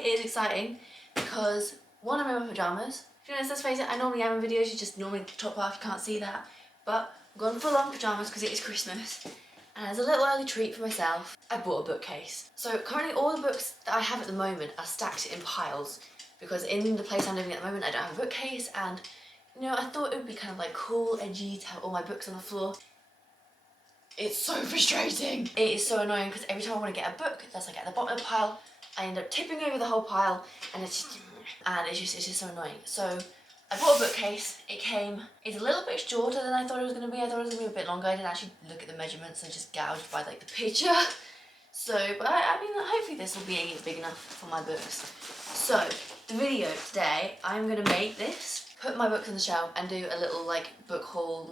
today is exciting because one, I'm in my pyjamas. To be honest, let's face it, I normally am in videos, you just normally the top half, you can't see that. But I'm going full on pyjamas because it is Christmas. And as a little early treat for myself, I bought a bookcase. So currently all the books that I have at the moment are stacked in piles because in the place I'm living at the moment I don't have a bookcase, and you know, I thought it would be kind of like cool, edgy to have all my books on the floor. It's so frustrating. It is so annoying because every time I want to get a book that's like at the bottom of the pile, I end up tipping over the whole pile, and it's just so annoying. So I bought a bookcase. It's a little bit shorter than I thought it was going to be. I thought it was going to be a bit longer. I didn't actually look at the measurements. I just gouged by like the picture. So, but I mean, hopefully this will be big enough for my books. So the video today, I'm going to make this, put my books on the shelf and do a little like book haul,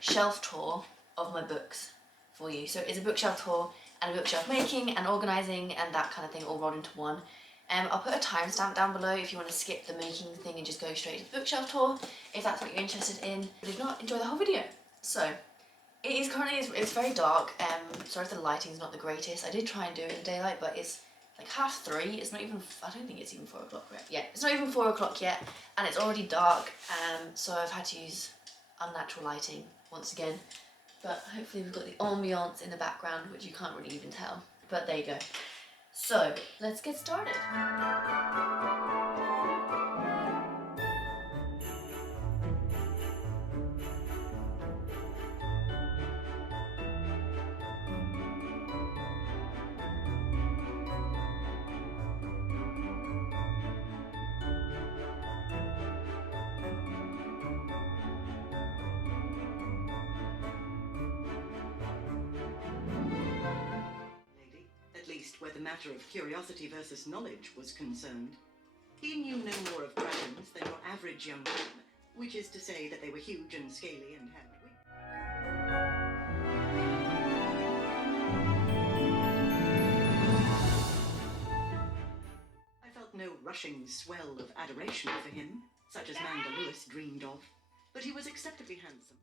shelf tour of my books for you. So it's a bookshelf tour and a bookshelf making and organising and that kind of thing all rolled into one. I'll put a timestamp down below if you want to skip the making thing and just go straight to the bookshelf tour if that's what you're interested in. But if not, enjoy the whole video. So it is currently, it's very dark. Sorry if the lighting's not the greatest. I did try and do it in daylight, but it's like 3:30. It's not even, I don't think it's even 4 o'clock yet. Yeah, it's not even 4 o'clock yet and it's already dark. So I've had to use unnatural lighting once again. But hopefully we've got the ambiance in the background, which you can't really even tell. But there you go. So, let's get started. Where the matter of curiosity versus knowledge was concerned. He knew no more of dragons than your average young man, which is to say that they were huge and scaly and had wings. I felt no rushing swell of adoration for him, such as Manda Lewis dreamed of, but he was acceptably handsome.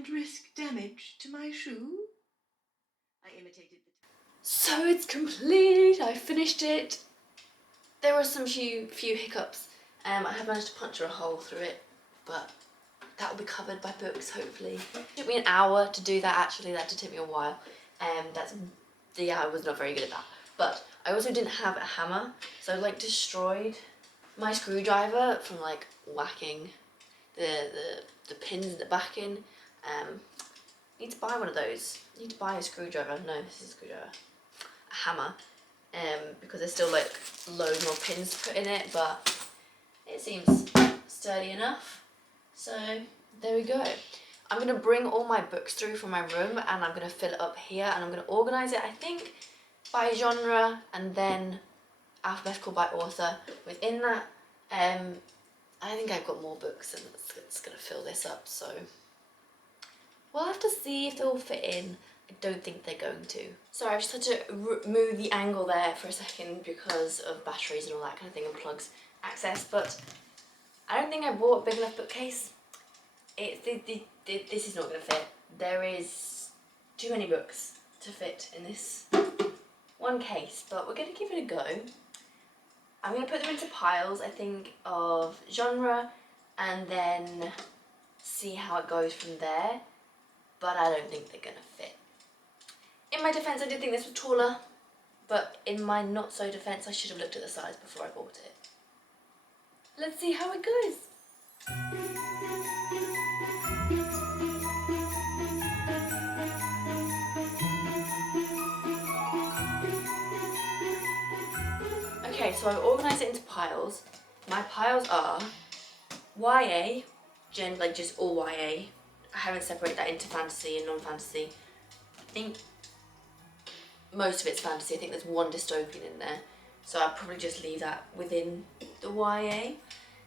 and risk damage to my shoe? I imitated the... So it's complete, I finished it. There were some few hiccups. I have managed to puncture a hole through it, but that will be covered by books, hopefully. It took me an hour to do that, actually. That did take me a while. I was not very good at that. But I also didn't have a hammer, so I like destroyed my screwdriver from like whacking the pins at the back in. Need to buy one of those. Need to buy a screwdriver. No, this is a screwdriver. A hammer. Because there's still like loads more pins to put in it, but it seems sturdy enough. So there we go. I'm gonna bring all my books through from my room and I'm gonna fill it up here and I'm gonna organize it, I think, by genre and then alphabetical by author. Within that, I think I've got more books and it's gonna fill this up, so we'll have to see if they'll fit in. I don't think they're going to. Sorry, I just had to move the angle there for a second because of batteries and all that kind of thing and plugs access, but I don't think I bought a big enough bookcase. This is not going to fit. There is too many books to fit in this one case, but we're going to give it a go. I'm going to put them into piles, I think, of genre and then see how it goes from there, but I don't think they're going to fit. In my defence, I did think this was taller, but in my not so defence, I should have looked at the size before I bought it. Let's see how it goes. Okay, so I've organised it into piles. My piles are YA, like just all YA. I haven't separated that into fantasy and non-fantasy. I think most of it's fantasy. I think there's one dystopian in there. So I'll probably just leave that within the YA.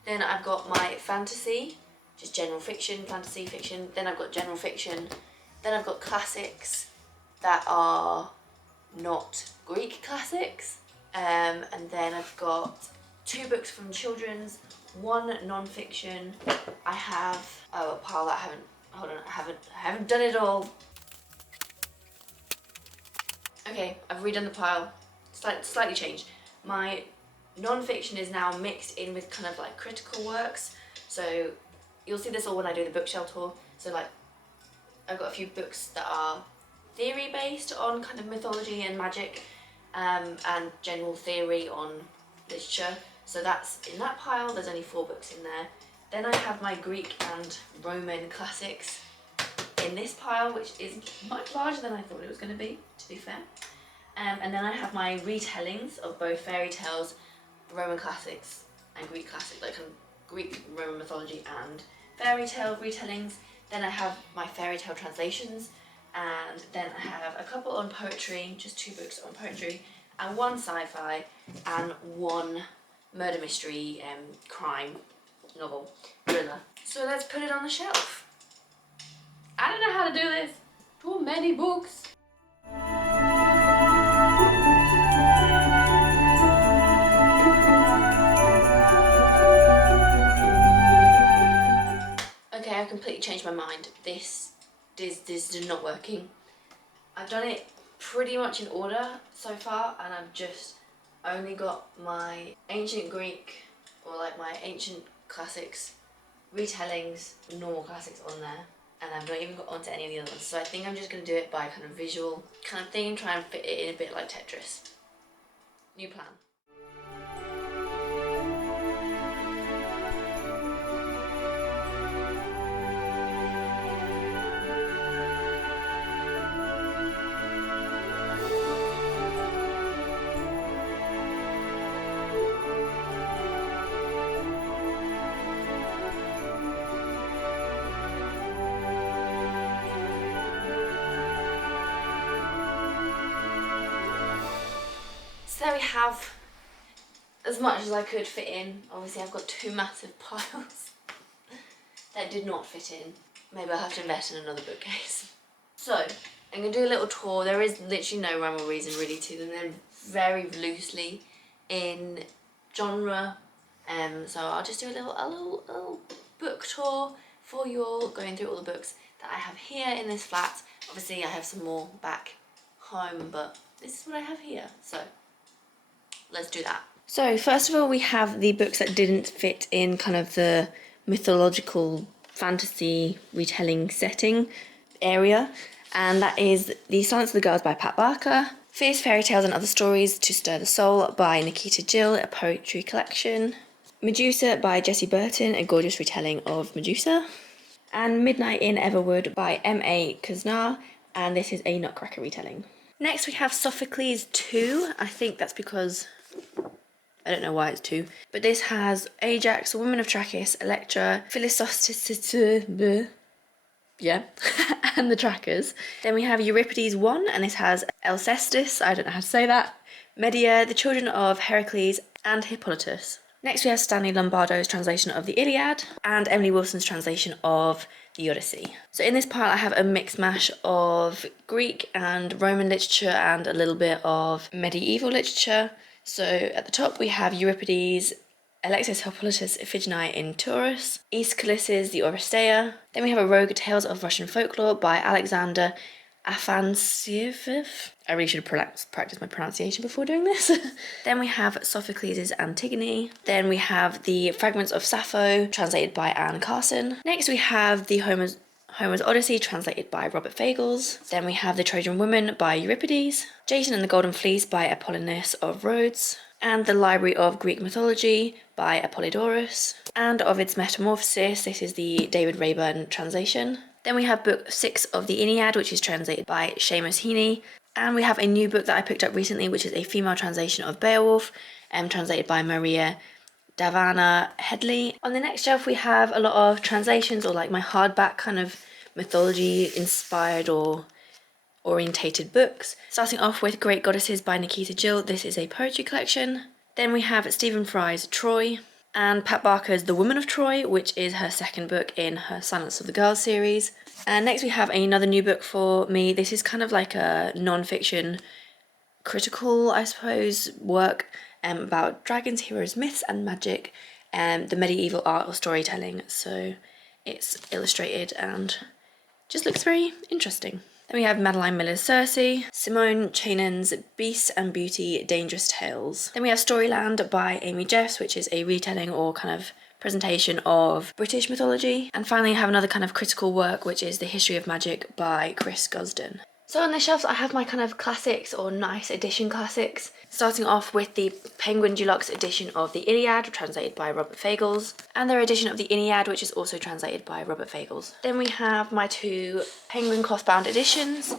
Then I've got my fantasy, just general fiction, fantasy fiction. Then I've got general fiction. Then I've got classics that are not Greek classics. And then I've got 2 books from children's, 1 non-fiction. I have a pile that I haven't done it all. Okay, I've redone the pile, slightly changed. My non-fiction is now mixed in with kind of like critical works. So you'll see this all when I do the Bookshelf tour. So like, I've got a few books that are theory based on kind of mythology and magic, and general theory on literature. So that's in that pile. There's only 4 books in there. Then I have my Greek and Roman classics in this pile, which is much larger than I thought it was going to be fair. And then I have my retellings of both fairy tales, Roman classics and Greek classics, like Greek, Roman mythology and fairy tale retellings. Then I have my fairy tale translations, and then I have a couple on poetry, just 2 books on poetry, and 1 sci-fi, and 1 murder mystery crime novel, thriller. So let's put it on the shelf. I don't know how to do this. Too many books. Okay, I've completely changed my mind. This is not working. I've done it pretty much in order so far, and I've just only got my ancient Greek, or like my ancient classics, retellings, normal classics on there, and I've not even got onto any of the other ones. So I think I'm just going to do it by kind of visual kind of thing and try and fit it in a bit like Tetris. New plan. So there we have as much as I could fit in. Obviously I've got 2 massive piles that did not fit in. Maybe I'll have to invest in another bookcase. So I'm going to do a little tour. There is literally no rhyme or reason really to them. They're very loosely in genre. So I'll just do a little book tour for you all, going through all the books that I have here in this flat. Obviously I have some more back home, but this is what I have here, so let's do that. So first of all, we have the books that didn't fit in kind of the mythological fantasy retelling setting area, and that is The Silence of the Girls by Pat Barker, Fierce Fairy Tales and Other Stories to Stir the Soul by Nikita Gill, a poetry collection, Medusa by Jessie Burton, a gorgeous retelling of Medusa, and Midnight in Everwood by M.A. Kuznar, and this is a Nutcracker retelling. Next we have Sophocles 2, I think that's because I don't know why it's 2, but this has Ajax, Woman of Trachis, Electra, Philosopsis, yeah, and the Trackers. Then we have Euripides 1, and this has Alcestis, I don't know how to say that, Medea, the Children of Heracles, and Hippolytus. Next we have Stanley Lombardo's translation of the Iliad, and Emily Wilson's translation of the Odyssey. So in this pile I have a mixed mash of Greek and Roman literature and a little bit of medieval literature. So at the top we have Euripides, Alexis Hippolytus Iphigenia in Taurus, Aeschylus's The Oresteia. Then we have A Rogue Tales of Russian Folklore by Alexander Afanasiev. I really should have practiced my pronunciation before doing this. Then we have Sophocles' Antigone. Then we have the Fragments of Sappho, translated by Anne Carson. Next we have the Homer's Odyssey, translated by Robert Fagles. Then we have The Trojan Woman by Euripides, Jason and the Golden Fleece by Apollonius of Rhodes, and The Library of Greek Mythology by Apollodorus, and Ovid's Metamorphosis, this is the David Rayburn translation. Then we have book 6 of the Iliad, which is translated by Seamus Heaney, and we have a new book that I picked up recently, which is a female translation of Beowulf, translated by Maria Davana Headley. On the next shelf we have a lot of translations, or like my hardback kind of mythology inspired or orientated books. Starting off with Great Goddesses by Nikita Gill, this is a poetry collection. Then we have Stephen Fry's Troy, and Pat Barker's The Woman of Troy, which is her second book in her Silence of the Girls series. And next we have another new book for me. This is kind of like a non-fiction critical, I suppose, work about dragons, heroes, myths and magic, the medieval art of storytelling. So it's illustrated and just looks very interesting. Then we have Madeline Miller's Circe, Simone Chainen's Beast and Beauty, Dangerous Tales. Then we have Storyland by Amy Jeffs, which is a retelling or kind of presentation of British mythology. And finally I have another kind of critical work, which is The History of Magic by Chris Gosden. So on the shelves I have my kind of classics or nice edition classics, starting off with the Penguin Deluxe edition of the Iliad, translated by Robert Fagles, and their edition of the Iliad, which is also translated by Robert Fagles. Then we have my 2 Penguin cloth-bound editions,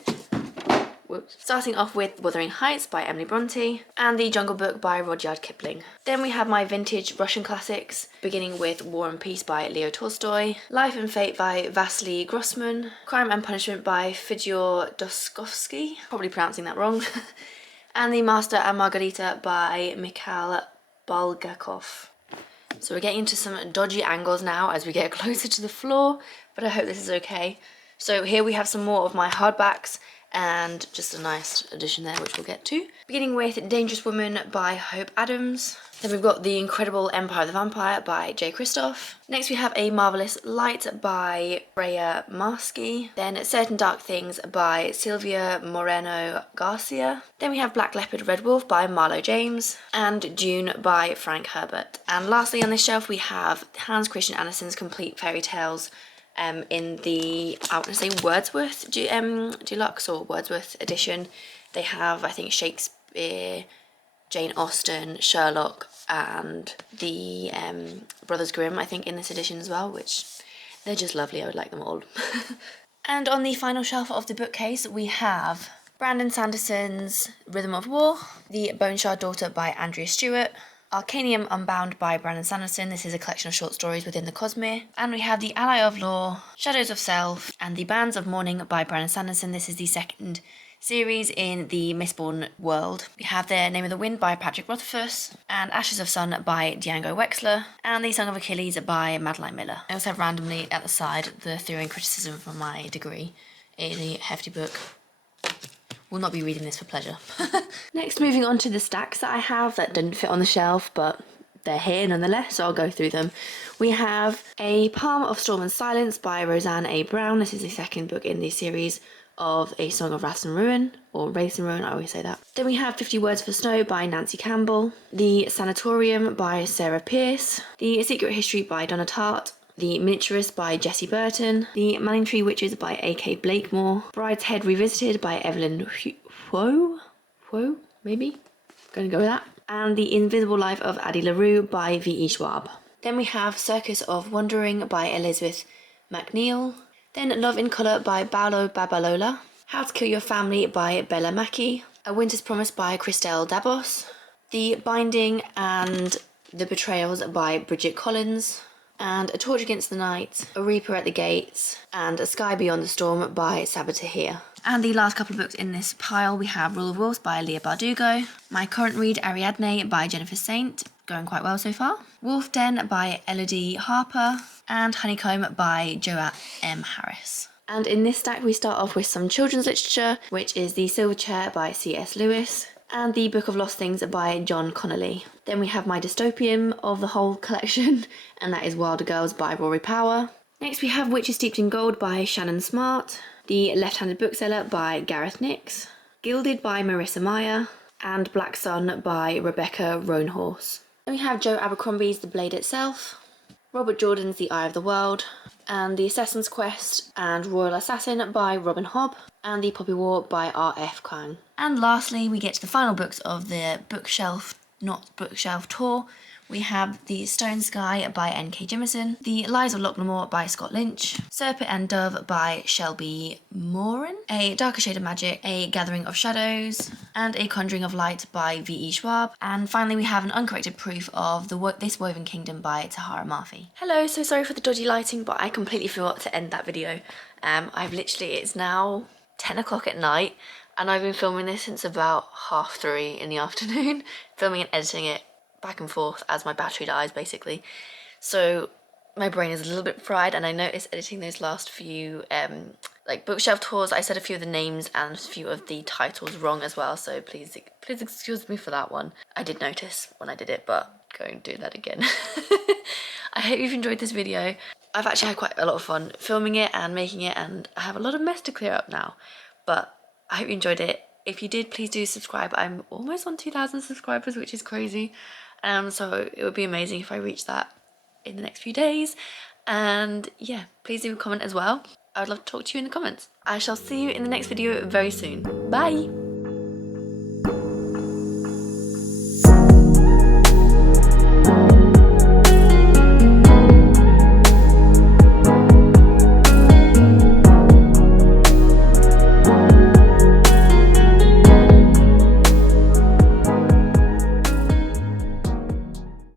starting off with Wuthering Heights by Emily Bronte, and The Jungle Book by Rudyard Kipling. Then we have my vintage Russian classics, beginning with War and Peace by Leo Tolstoy, Life and Fate by Vasily Grossman, Crime and Punishment by Fyodor Dostoevsky, probably pronouncing that wrong, and The Master and Margarita by Mikhail Bulgakov. So we're getting into some dodgy angles now as we get closer to the floor, but I hope this is okay. So here we have some more of my hardbacks, and just a nice addition there, which we'll get to. Beginning with Dangerous Woman by Hope Adams. Then we've got The Incredible Empire of the Vampire by J. Christoph. Next we have A Marvelous Light by Freya Marsky. Then Certain Dark Things by Silvia Moreno Garcia. Then we have Black Leopard Red Wolf by Marlo James. And Dune by Frank Herbert. And lastly on this shelf we have Hans Christian Andersen's Complete Fairy Tales in the, I want to say Wordsworth Deluxe or Wordsworth edition. They have, I think, Shakespeare, Jane Austen, Sherlock, and the Brothers Grimm, I think, in this edition as well, which they're just lovely. I would like them all. And on the final shelf of the bookcase, we have Brandon Sanderson's Rhythm of War, The Bone Shard Daughter by Andrea Stewart, Arcanium Unbound by Brandon Sanderson, this is a collection of short stories within the Cosmere. And we have The Ally of Law, Shadows of Self, and The Bands of Mourning by Brandon Sanderson. This is the second series in the Mistborn world. We have The Name of the Wind by Patrick Rothfuss, and Ashes of Sun by Django Wexler, and The Song of Achilles by Madeline Miller. I also have randomly at the side the Theory and Criticism for my degree. It is a hefty book. Will not be reading this for pleasure. Next, moving on to the stacks that I have that didn't fit on the shelf, but they're here nonetheless, so I'll go through them. We have A Palm of Storm and Silence by Roseanne A. Brown. This is the second book in the series of A Song of Wrath and Ruin, or Wraith and Ruin, I always say that. Then we have 50 Words for Snow by Nancy Campbell, The Sanatorium by Sarah Pearce, The Secret History by Donna Tartt, The Miniaturist by Jessie Burton, The Manningtree Witches by A.K. Blakemore, Bride's Head Revisited by Evelyn Whoa, maybe? Gonna go with that. And The Invisible Life of Addie LaRue by V.E. Schwab. Then we have Circus of Wandering by Elizabeth MacNeil. Then Love in Colour by Paolo Babalola. How to Kill Your Family by Bella Mackie. A Winter's Promise by Christelle Dabos. The Binding and the Betrayals by Bridget Collins. And A Torch Against the Night, A Reaper at the Gates, and A Sky Beyond the Storm by Sabaa Tahir. And the last couple of books in this pile, we have Rule of Wolves by Leah Bardugo, My Current Read Ariadne by Jennifer Saint, going quite well so far, Wolf Den by Elodie Harper, and Honeycomb by Joa M. Harris. And in this stack we start off with some children's literature, which is The Silver Chair by C.S. Lewis, and The Book of Lost Things by John Connolly. Then we have my dystopian of the whole collection, and that is Wilder Girls by Rory Power. Next we have Witches Steeped in Gold by Shannon Smart, The Left-Handed Bookseller by Gareth Nix, Gilded by Marissa Meyer, and Black Sun by Rebecca Roanhorse. Then we have Joe Abercrombie's The Blade Itself, Robert Jordan's The Eye of the World, and The Assassin's Quest and Royal Assassin by Robin Hobb, and The Poppy War by R.F. Kuang. And lastly, we get to the final books of the Bookshelf, not Bookshelf tour. We have The Stone Sky by N.K. Jemisin, The Lies of Lochnamoor by Scott Lynch, Serpent and Dove by Shelby Morin, A Darker Shade of Magic, A Gathering of Shadows, and A Conjuring of Light by V.E. Schwab. And finally we have an uncorrected proof of This Woven Kingdom by Tahara Murphy. Hello, so sorry for the dodgy lighting, but I completely forgot to end that video. It's now 10 o'clock at night, and I've been filming this since about 3:30 in the afternoon, filming and editing it back and forth as my battery dies, basically. So my brain is a little bit fried, and I noticed editing those last few bookshelf tours, I said a few of the names and a few of the titles wrong as well, so please excuse me for that one. I did notice when I did it, but go and do that again. I hope you've enjoyed this video. I've actually had quite a lot of fun filming it and making it, and I have a lot of mess to clear up now, but I hope you enjoyed it. If you did, please do subscribe. I'm almost on 2,000 subscribers, which is crazy. So it would be amazing if I reach that in the next few days. And yeah, please leave a comment as well. I would love to talk to you in the comments. I shall see you in the next video very soon. Bye!